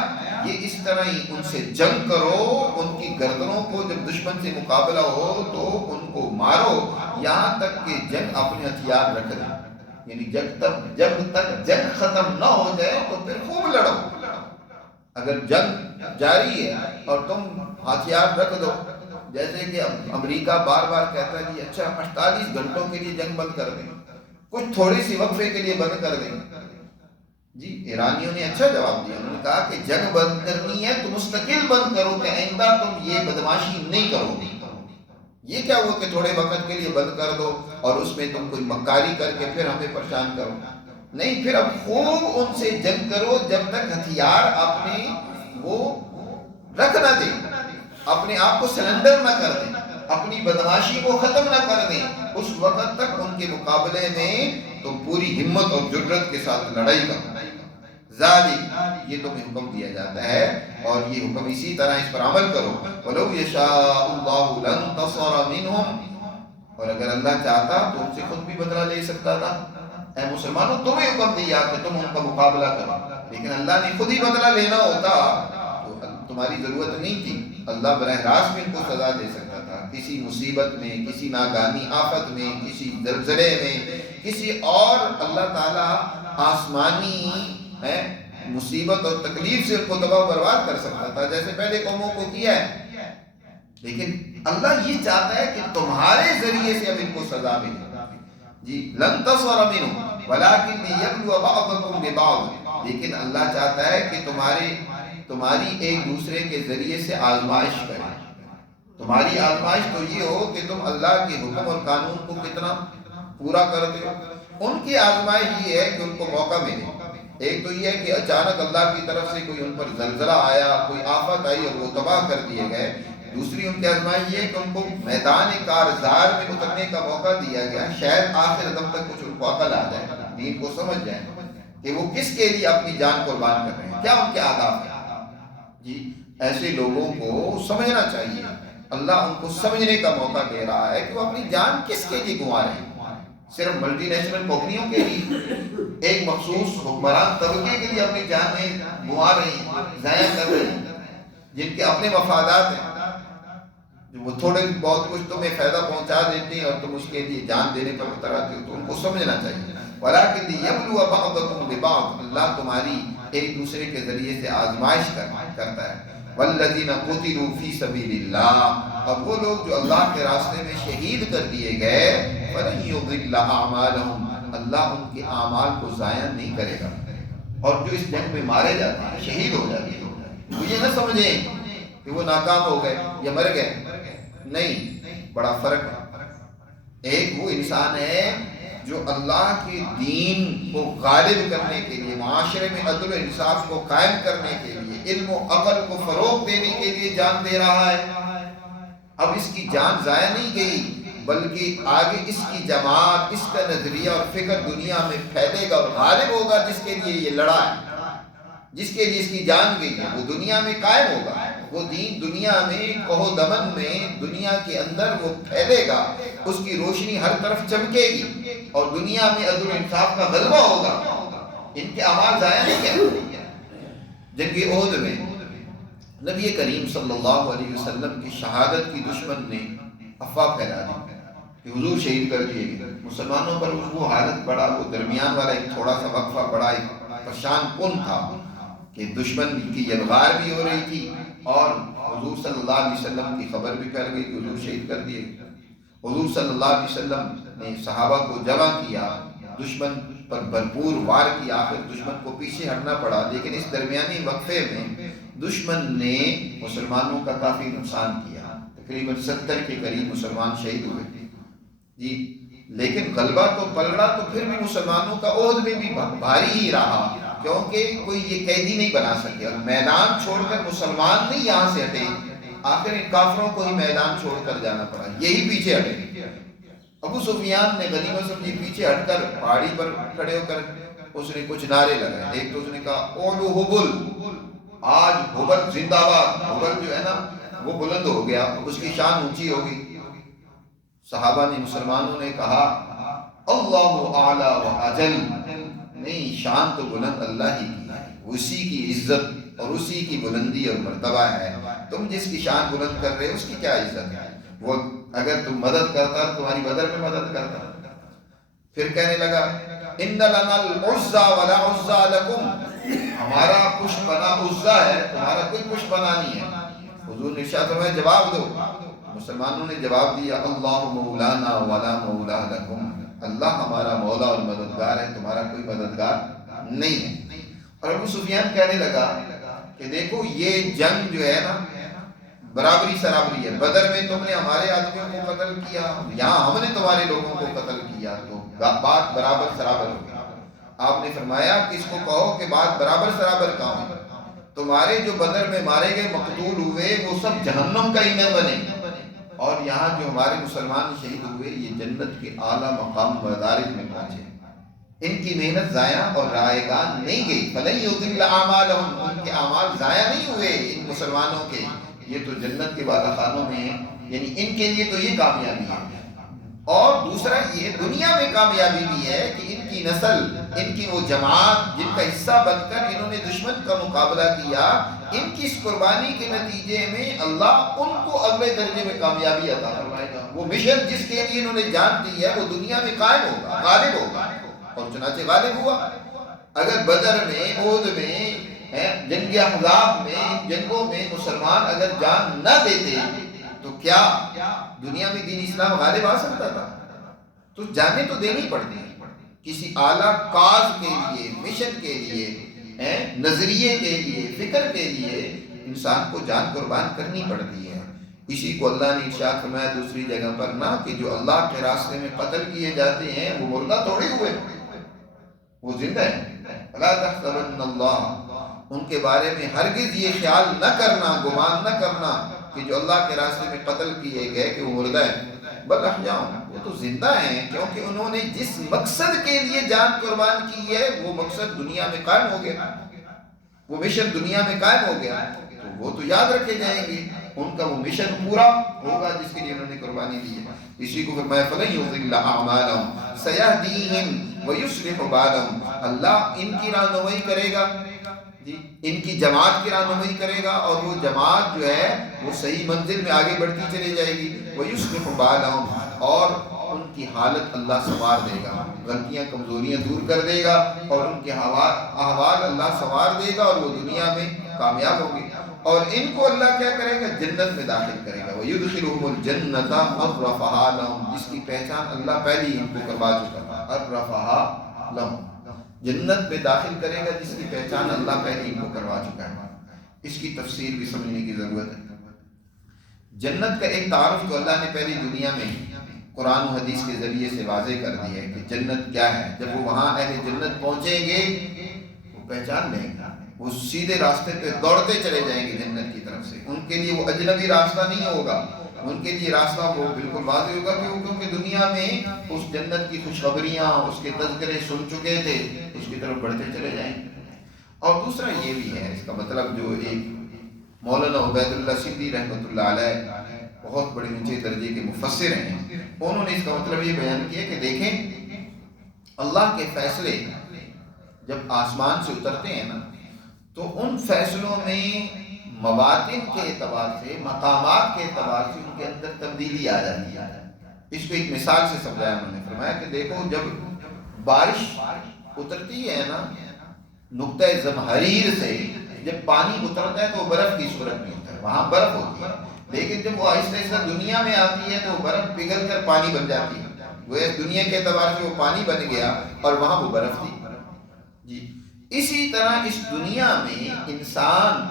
یہ اس طرح ہی ان سے جنگ کرو، ان کی گردنوں کو جب دشمن سے مقابلہ ہو تو ان کو مارو، یہاں تک کہ جنگ اپنے ہتھیار رکھ دیں، یعنی جب تک جنگ ختم نہ ہو جائے تو پھر خوب لڑو۔ اگر جنگ جاری ہے اور تم ہتھیار رکھ دو، جیسے کہ امریکہ بار بار کہتا ہے کہ اچھا 48 گھنٹوں کے لیے جنگ بند کر دیں، کچھ تھوڑی سی وقفے کے لیے بند کر دیں، جی ایرانیوں نے اچھا جواب دیا، انہوں نے کہا کہ جنگ بند کرنی ہے تو مستقل بند کرو، کہ آئندہ تم یہ بدماشی نہیں کرو گے۔ یہ کیا ہوا کہ تھوڑے وقت کے لیے بند کر دو اور اس میں تم کوئی مکاری کر کے پھر ہمیں پریشان کرو؟ نہیں، پھر اب خوب ان سے جنگ کرو جب تک ہتھیار اپنے وہ رکھ نہ دیں، اپنے آپ کو سرنڈر نہ کر دیں، اپنی بدماشی کو ختم نہ کر دیں، اس وقت تک ان کے مقابلے میں تم پوری ہمت اور جرت کے ساتھ لڑائی کرو۔ ذالک، یہ تمہیں حکم دیا جاتا ہے، اور یہ حکم اسی طرح اس پر عمل کرو۔ وَلَوْ يَشَاءُ اللَّهُ لَانتَصَرَ مِنْهُمْ، اور اگر اللہ چاہتا تو ان سے خود بھی بدلہ لے سکتا تھا۔ اے مسلمانوں، تمہیں حکم دیا کہ تم ان کا مقابلہ کرو، لیکن اللہ نے خود ہی بدلہ لینا ہوتا تو تمہاری ضرورت نہیں تھی، اللہ براہ راست میں ان کو سزا دے سکتا تھا، کسی مصیبت میں، کسی ناگہانی آفت میں، کسی زلزلے میں، کسی اور اللہ تعالیٰ آسمانی مصیبت اور تکلیف سے ان کو تباہ و برباد کر سکتا تھا، جیسے پہلے قوموں کو کیا ہے۔ لیکن اللہ یہ چاہتا ہے کہ تمہارے ذریعے سے اب ان کو سزا ملے۔ جی لن تصور منهم ولكن ليبلو بعضكم ببعض، لیکن اللہ چاہتا ہے کہ تمہاری ایک دوسرے کے ذریعے سے آزمائش کرے۔ تمہاری آزمائش تو یہ ہو کہ تم اللہ کے حکم اور قانون کو کتنا پورا کرتے ہو۔ ان کی آزمائش یہ ہے کہ ان کو موقع ملے۔ ایک تو یہ ہے کہ اچانک اللہ کی طرف سے کوئی ان پر زلزلہ آیا، کوئی آفت آئی اور وہ تباہ کر دیے گئے۔ دوسری ان کی آزمائش یہ ہے کہ ان کو میدان کارزار میں اترنے کا موقع دیا گیا، شاید آخر دم تک کچھ ان کو عقل آ جائے، دین کو سمجھ جائیں کہ وہ کس کے لیے اپنی جان قربان کر رہے ہیں، کیا ان کے آداب ہیں۔ جی ایسے لوگوں کو سمجھنا چاہیے، اللہ ان کو سمجھنے کا موقع دے رہا ہے کہ وہ اپنی جان کس کے لیے گنوا رہے ہیں۔ صرف ملٹی نیشنل کمپنیوں کے لیے، ایک مخصوص حکمران طبقے کے لیے اپنی جانیں گنوا رہی ہیں، ضائع کر رہی ہیں، جن کے اپنے مفادات ہیں، وہ تھوڑے بہت کچھ تمہیں فائدہ پہنچا دیتے ہیں اور تم اس کے لیے جان دینے پر اتر آتے ہو، تو ان کو سمجھنا چاہیے۔ وَلَٰكِن لِيَبْلُوَ بَعْضَكُم بِبَعْضٍ، اللہ تمہاری ایک دوسرے کے ذریعے سے آزمائش کرتا ہے۔ وَالَّذِينَ قُتِلُوا فِي سَبِيلِ اللَّهِ، اور وہ لوگ جو اللہ کے راستے میں شہید کر دیے گئے، فَلَن يُضِلَّ أَعْمَالَهُمْ، اللہ ان کے اعمال کو ضائع نہیں کرے گا۔ اور جو اس جنگ میں مارے جاتے ہیں، شہید ہو جاتے ہیں، وہ یہ نہ سمجھیں کہ وہ ناکام ہو گئے یا مر گئے، نہیں، بڑا فرق ہے۔ ایک وہ انسان ہے جو اللہ کے دین کو غالب کرنے کے لیے، معاشرے میں عدل و انصاف کو قائم کرنے کے لیے، علم و عقل کو فروغ دینے کے لیے جان دے رہا ہے، اب اس کی جان ضائع نہیں گئی، بلکہ آگے اس کی جماعت، اس کا نظریہ اور فکر دنیا میں پھیلے گا اور غالب ہوگا۔ جس کے لیے یہ لڑا ہے، جس کے لیے اس کی جان گئی ہے، وہ دنیا میں قائم ہوگا، وہ دین دنیا میں کوہ دمن میں، دنیا کے اندر وہ پھیلے گا، اس کی روشنی ہر طرف چمکے گی اور دنیا میں عدل و انصاف کا غلبہ ہوگا۔ ان کے اعمال ضائع نہیں کیا۔ جنگ احد میں نبی کریم صلی اللہ علیہ وسلم کی شہادت کی دشمن نے افواہ پھیلا دی کہ حضور شہید کر دیے گئے۔ مسلمانوں پر وہ حالت بڑا، وہ درمیان والا ایک تھوڑا سا وقفہ بڑا ایک پریشان کن تھا کہ دشمن کی یلغار بھی ہو رہی تھی اور حضور صلی اللہ علیہ وسلم کی خبر بھی پھیل گئی کہ حضور شہید کر دیے گئے۔ حضور صلی اللہ علیہ وسلم نے صحابہ کو جمع کیا، دشمن پر بھرپور وار کیا، آخر دشمن کو پیچھے ہٹنا پڑا، لیکن اس درمیانی وقفے میں دشمن نے مسلمانوں کا کافی نقصان کیا، تقریباً 70 کے قریب مسلمان شہید ہوئے جی، لیکن غلبہ تو پلڑا تو پھر بھی مسلمانوں کا عہد میں بھی بھاری ہی رہا، کیونکہ کوئی یہ قیدی نہیں بنا سکے اور میدان چھوڑ کر مسلمان نہیں یہاں سے ہٹے، آخر ان کافروں کو ہی میدان چھوڑ کر جانا پڑا، یہی پیچھے ہٹے۔ ابو سفیان نے غنیمت سمجھی، پیچھے ہٹ کر پہاڑی پر کھڑے ہو کر اس نے کچھ نعرے لگائے۔ ایک تو اس نے کہا اولو حبل، آج حبل زندہ باد، حبل جو ہے نا وہ بلند ہو گیا، اس کی شان اونچی ہوگی۔ صحابہ نے، مسلمانوں نے کہا اللہ اعلی و اجل، نہیں، شان تو بلند اللہ ہی کی ہے، اسی کی عزت اور اسی کی بلندی اور مرتبہ ہے، تم جس کی شان بلند کر رہے ہو اس کی کیا عزت ہے؟ وہ اگر تم مدد کرتا تمہاری بدر میں مدد کرتا۔ پھر کہنے لگا ان لنا العزى ولا عزى لكم، ہمارا پشت پناہ عزا ہے، تمہارا کوئی پشت پناہ نہیں ہے۔ حضور نے ارشاد فرمایا جواب دو۔ مسلمانوں نے جواب دیا اللہ مولانا ولا مولا لکم، اللہ ہمارا مولا اور مددگار ہے، تمہارا کوئی مددگار نہیں ہے۔ اور ابو سفیان کہنے لگا کہ دیکھو یہ جنگ جو ہے نا برابری سرابری ہے، بدر میں تم نے ہمارے آدمیوں کو قتل کیا، یہاں ہم نے تمہارے لوگوں کو قتل کیا، تو بات برابر سرابر ہو گئی۔ آپ نے فرمایا کہ اس کو کہو کہ بات برابر سرابر کا ہو، تمہارے جو بدر میں مارے گئے مقتول ہوئے وہ سب جہنم کا ایندھن بنے، اور یہاں جو ہمارے مسلمان شہید ہوئے یہ جنت کے اعلیٰ مقام مدارج میں پہنچے، ان کی محنت ضائع اور رائے گان نہیں گئی، فَلَن يُضِلَّ أَعْمَالَهُمْ، ان کے اعمال ضائع نہیں ہوئے ان مسلمانوں کے، یہ تو جنت کے بالا خانوں میں ہیں، یعنی ان کے لیے تو یہ کامیابی ہے۔ اور دوسرا یہ دنیا میں کامیابی بھی ہے کہ ان کی نسل، ان کی وہ جماعت جن کا حصہ بن کر انہوں نے دشمن کا مقابلہ کیا، ان کی اس قربانی کے نتیجے میں اللہ ان کو اگلے درجے میں کامیابی عطا فرمائے گا۔ وہ مشن جس کے لیے انہوں نے جان دی ہے وہ دنیا میں قائم ہوگا، غالب ہوگا، اور چنانچہ غالب ہوا۔ اگر بدر میں، احد میں، جنگ احزاب میں، جنگوں میں مسلمان اگر جان نہ دیتے تو کیا دنیا میں دین اسلام غالب آ سکتا تھا؟ تو جانیں تو دینی پڑتی ہیں کسی اعلیٰ کاز کے لیے، مشن کے لیے، نظریے کے لیے، فکر کے لیے انسان کو جان قربان کرنی پڑتی ہے۔ اسی کو اللہ نے ارشاد فرمایا دوسری جگہ پر نا کہ جو اللہ کے راستے میں قتل کیے جاتے ہیں وہ مردہ تھوڑے ہوئے، وہ زندہ ہیں۔ لا تحسبن اللہ، ان کے بارے میں ہرگز یہ خیال نہ کرنا، گمان نہ کرنا کہ جو اللہ کے راستے میں قتل کیے گئے کہ وہ مردہ ہیں، بل احیاء، وہ تو زندہ ہیں، کیونکہ انہوں نے جس مقصد کے لیے جان قربان کی ہے وہ مقصد دنیا میں قائم ہو گیا، وہ مشن دنیا میں قائم ہو گیا، تو وہ تو یاد رکھے جائیں گے، ان کا وہ مشن پورا ہوگا جس کے لیے انہوں نے قربانی دی ہے۔ اسی کو فرمایا فَلَن يُضِلَّ أَعْمَالَهُمْ سَيَهْدِيهِمْ وَيُصْلِحُ بَالَهُمْ، اللہ ان کی رہنمائی کرے گا جی، ان کی جماعت کی رہنمائی کرے گا، اور وہ جماعت جو ہے وہ صحیح منزل میں آگے بڑھتی چلی جائے گی۔ وَيُصْلِحُ بَالَهُمْ، اور ان کی حالت اللہ سنوار دے گا، غلطیاں کمزوریاں دور کر دے گا، اور ان کے احوال اللہ سنوار دے گا، اور وہ دنیا میں کامیاب ہوں گے، اور ان کو اللہ کیا کرے گا؟ جنت میں داخل کرے گا۔ وَيُدْخِلُهُمُ الْجَنَّةَ عَرَّفَهَا لَهُمْ، جس کی پہچان اللہ پہلے ہی ان کو کروا چکا تھا، عَرَّفَهَا لَهُمْ، جنت میں داخل کرے گا جس کی پہچان اللہ پہلے ان کو کروا چکا ہے۔ اس کی تفسیر بھی سمجھنے کی ضرورت ہے۔ جنت کا ایک تعارف تو اللہ نے پہلی دنیا میں قرآن و حدیث کے ذریعے سے واضح کر دی ہے کہ جنت کیا ہے۔ جب وہ وہاں اہل جنت پہنچیں گے وہ پہچان لیں گے، وہ سیدھے راستے پہ دوڑتے چلے جائیں گے جنت کی طرف سے۔ ان کے لیے وہ اجنبی راستہ نہیں ہوگا، ان کے لیے راستہ وہ بالکل واضح ہوگا، کیونکہ دنیا میں اس جنت کی خوشخبریاں، اس کے تذکرے سن چکے تھے، اس کی طرف بڑھتے چلے جائیں گے۔ اور دوسرا یہ بھی ہے، اس کا مطلب جو ایک مولانا عبید اللہ سندھی رحمۃ اللہ علیہ بہت بڑے اونچے درجے کے مفسر ہیں، انہوں نے اس کا مطلب یہ بیان کیا کہ دیکھیں اللہ کے فیصلے جب آسمان سے اترتے ہیں نا تو ان فیصلوں میں مواطن کے اعتبار سے، مقامات کے اعتبار سے ان کے اندر تبدیلی آ جاتی ہے۔ اس کو ایک مثال سے سمجھایا انہوں نے، فرمایا کہ دیکھو جب بارش اترتی ہے نا نقطۂ زمہریر سے، جب پانی اترتا ہے تو برف کی صورت میں ہوتا ہے، وہاں برف ہوتی ہے، لیکن جب وہ آہستہ آہستہ دنیا میں آتی ہے تو برف پگھل کر پانی بن جاتی ہے۔ وہ دنیا کے اعتبار سے وہ پانی بن گیا اور وہاں وہ برف تھی جی۔ اسی طرح اس دنیا میں انسان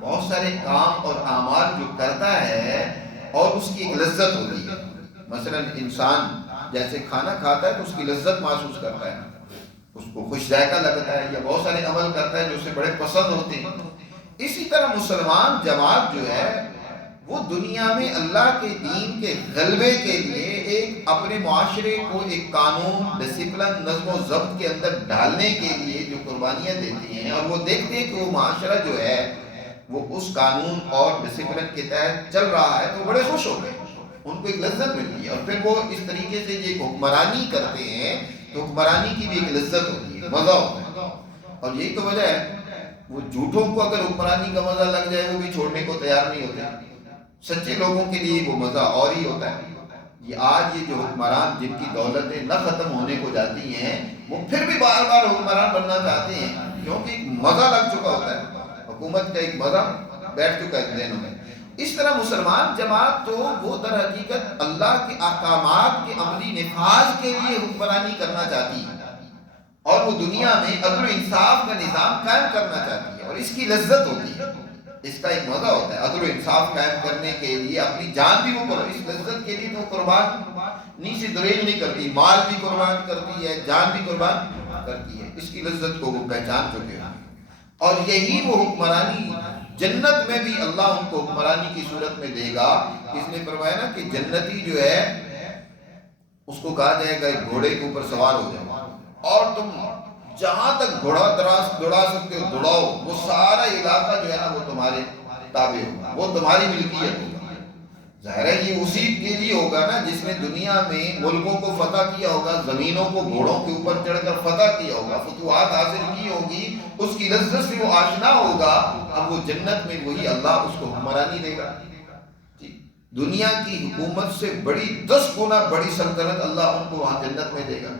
بہت سارے کام اور اعمال جو کرتا ہے اور اس کی ایک لذت ہوتی ہے۔ مثلا انسان جیسے کھانا کھاتا ہے تو اس کی لذت محسوس کرتا ہے، اس کو خوش ذائقہ لگتا ہے، یا بہت سارے عمل کرتا ہے جو اسے بڑے پسند ہوتے ہیں۔ اسی طرح مسلمان جماعت جو ہے وہ دنیا میں اللہ کے دین کے غلبے کے لیے ایک اپنے معاشرے کو ایک قانون، ڈسپلن، نظم و ضبط کے اندر ڈالنے کے لیے جو قربانیاں دیتی ہیں، اور وہ دیکھتے ہیں کہ وہ معاشرہ جو ہے وہ اس قانون اور ڈسپلن کے تحت چل رہا ہے تو بڑے خوش ہوتے ہیں، ان کو ایک لذت ملتی ہے، اور پھر وہ اس طریقے سے یہ حکمرانی کرتے ہیں تو حکمرانی کی بھی ایک لذت ہوتی ہے، مزہ ہوتا ہے۔ اور یہی تو وجہ ہے وہ جھوٹوں کو اگر حکمرانی کا مزہ لگ جائے وہ بھی چھوڑنے کو تیار نہیں ہوتے، سچے لوگوں کے لیے وہ مزہ اور ہی ہوتا ہے۔ یہ آج یہ جو حکمران جن کی دولتیں نہ ختم ہونے کو جاتی ہیں وہ پھر بھی بار بار حکمران بننا چاہتے ہیں، کیونکہ ایک مزہ لگ چکا ہوتا ہے، حکومت کا ایک مزہ بیٹھ چکا ہے ذہنوں میں۔ اس طرح مسلمان جماعت تو وہ در حقیقت اللہ کے احکامات کے عملی نفاذ کے لیے حکمرانی کرنا چاہتی ہے، اور وہ دنیا میں عدل و انصاف کا نظام قائم کرنا چاہتی ہے، اور اس کی لذت ہوتی ہے، اس کا ایک مزہ ہوتا ہے۔ عدل و انصاف قائم کرنے کے لیے اپنی جان بھی وہ اس لذت کے لیے تو قربان سے دریغ نہیں کرتی، مال بھی قربان کرتی ہے، جان بھی قربان کرتی ہے، اس کی لذت کو وہ پہچان چکے ہیں۔ اور یہی وہ حکمرانی جنت میں بھی اللہ ان کو حکمرانی کی صورت میں دے گا۔ اس نے فرمایا نا کہ جنتی جو ہے اس کو کہا جائے گا ایک گھوڑے کے اوپر سوار ہو جاؤ اور تم جہاں تک گھوڑا دوڑا سکتے ہو دوڑاؤ، وہ سارا علاقہ جو ہے نا وہ تمہارے تابع ہوگا، وہ تمہاری ملکیت ہوگا۔ ظاہر ہے یہ اسی کے لیے ہوگا نا جس نے دنیا میں ملکوں کو فتح کیا ہوگا، زمینوں کو گھوڑوں کے اوپر چڑھ کر فتح کیا ہوگا، فتوحات حاصل کی ہوگی، اس کی لذت سے وہ آشنا ہوگا۔ اب وہ جنت میں وہی اللہ اس کو حکمرانی دے گا، دنیا کی حکومت سے بڑی 10 گنا بڑی سلطنت اللہ ان کو وہاں جنت میں دے گا۔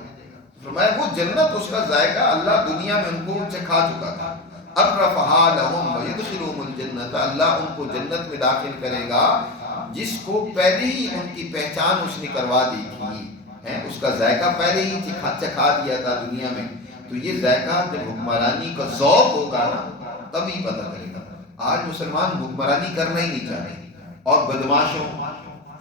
فرمایا وہ جنت اس کا ذائقہ اللہ دنیا میں ان کو چکھا چکا تھا۔ اَرَّفَهَا لَهُمْ وَيُدْخِلُهُمُ الْجَنَّةَ، اللہ ان کو جنت میں داخل کرے گا جس کو پہلے ہی ان کی پہچان اس نے کروا دی تھی، اس کا ذائقہ پہلے ہی چکھا دیا تھا دنیا میں۔ تو یہ ذائقہ جب حکمرانی کا ذوق ہوگا نا تبھی پتہ چلے گا۔ آج مسلمان حکمرانی کرنا ہی نہیں چاہتے اور بدماشوں،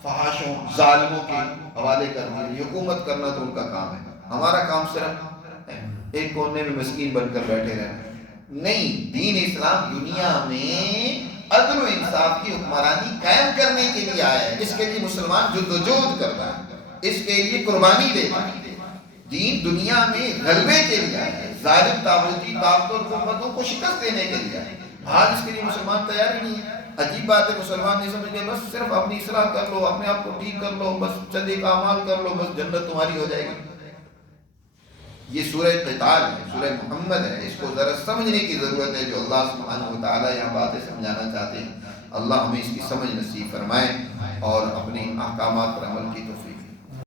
فحاشوں، ظالموں کے حوالے کر دیا۔ حکومت کرنا تو ان کا کام ہے، ہمارا کام صرف ایک کونے میں مسکین بن کر بیٹھے رہنا نہیں۔ دین اسلام دنیا میں عدل و انصاف کی حکمرانی قائم کرنے کے لیے آیا ہے، اس کے لیے مسلمان جدوجہد کرتا ہے، اس کے لیے قربانی دیتا ہے۔ دین دنیا میں غلبے کے لیے آیا ہے، ظالم طاغوتی طاقت اور حکومتوں کو شکست دینے کے لیے آیا ہے۔ آج اس کے لیے مسلمان تیار ہی نہیں ہے۔ عجیب بات ہے، مسلمان نہیں سمجھ گئے بس صرف اپنی اصلاح کر لو، اپنے آپ کو ٹھیک کر لو، بس چند ایک اعمال کر لو، بس جنت تمہاری ہو جائے گی۔ یہ سورہ قتال ہے، سورہ محمد ہے، اس کو ذرا سمجھنے کی ضرورت ہے جو اللہ سبحانہ و تعالیٰ یہاں باتیں سمجھانا چاہتے ہیں۔ اللہ ہمیں اس کی سمجھ نصیب فرمائے اور اپنے احکامات پر عمل کی توفیق